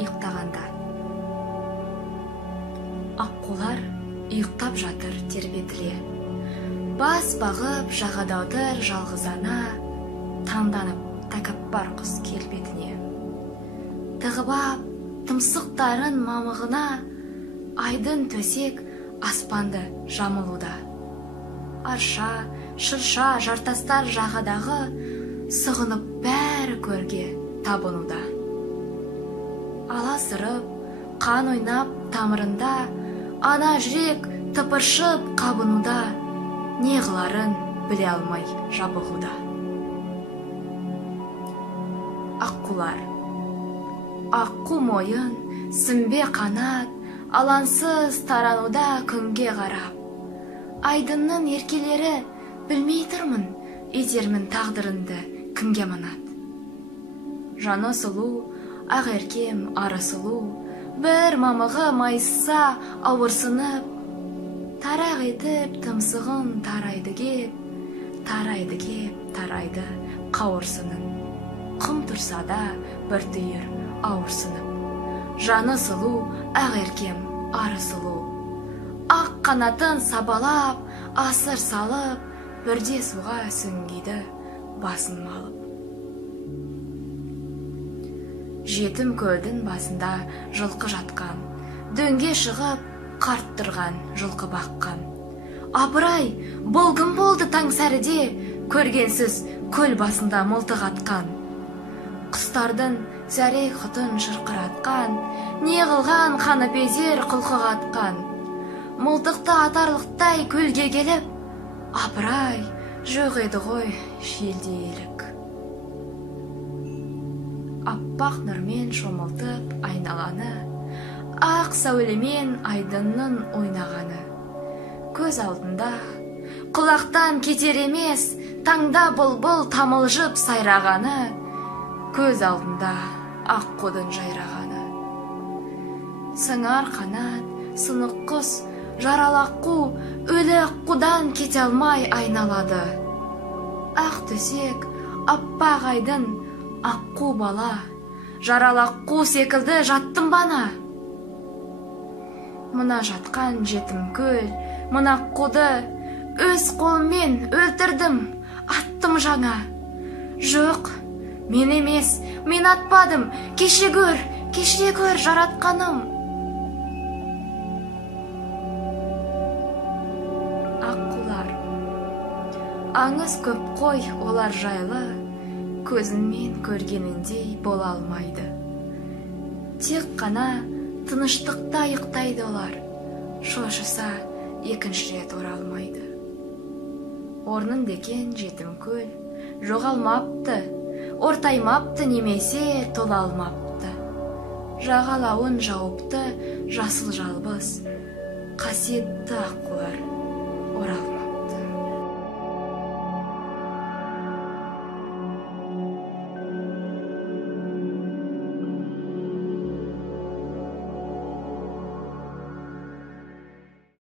ұйықтағанда. Аққулар ұйықтап жатыр тербетіле. Бас бағып жағада отыр жалғызана, таңданып тәкаппар құс келбетіне. Тығып ап тұмсықтарын мамығына, айдын төсек аспанды жамылуда. Арша, шырша, жартастар жағадағы сығынып бәрі көрге табынуда. Аласырып, қан ойнап тамырында, ана жүрек тыпыршып қабынуда, неғыларын біле алмай жабығуда. Аққулар. Аққу мойын, сүмбе қанат, алансыз тарануда күнге қарап. Айдынның еркелері білмей тұрмын, етермін тағдырынды кімге манат. Жаны сұлу, ақ еркем ары сұлу, бір мамығы майысса ауырсынып, тарақ етіп тымсығын тарайды кеп, тарайды қауырсынын. Құм тұрса да бір түйір ауырсынып. Жаны сұлу, ақ еркем ары сұлу, ақ қанатын сабалап, асыр салып, бірде суға сүңгиді басын малып. Жетім көлдің басында жылқы жатқан, дөңге шығып қарт тұрған жылқы баққан. Апырай, бұл кім болды таң сәріде, көргенсіз көл басында мылтық атқан. Құстардың зәрек құтын шырқыратқан, не қылған қаны безер құлқы атқан. Мылтықты атарлықтай көлге келіп, апырай, жоқ еді ғой желде елік. Аппақ нұрмен шомылтып айналаны, ақ сәулемен айдынның ойнағаны. Көз алдында құлақтан кетер емес, таңда бұлбұл тамылжып сайрағаны. Көз алдында аққудың жайрағаны. Сыңар қанат, сынық құс, жаралы аққу, өлі аққудан кете алмай айналады. Ақ төсек, аппақ айдын, аққу бала, жаралы аққу секілді жаттым бана. Мына жатқан жетім көл, мына аққуды өз қолыммен өлтірдім, аттым жаңа. Жоқ, мен емес, мен атпадым, кешіре көр жаратқаным. Аққулар. Аңыз көп қой олар жайлы, көзіңмен көргеніндей бола алмайды. Тек қана тыныштықта ұйықтайды олар, шошыса екінші рет оралмайды. Орнын декен жетім көл жоғалмапты, ортаймапты немесе тола алмапты. Жағалауын жауыпты жасыл жалбыз, қасиетті аққулар оралмайды.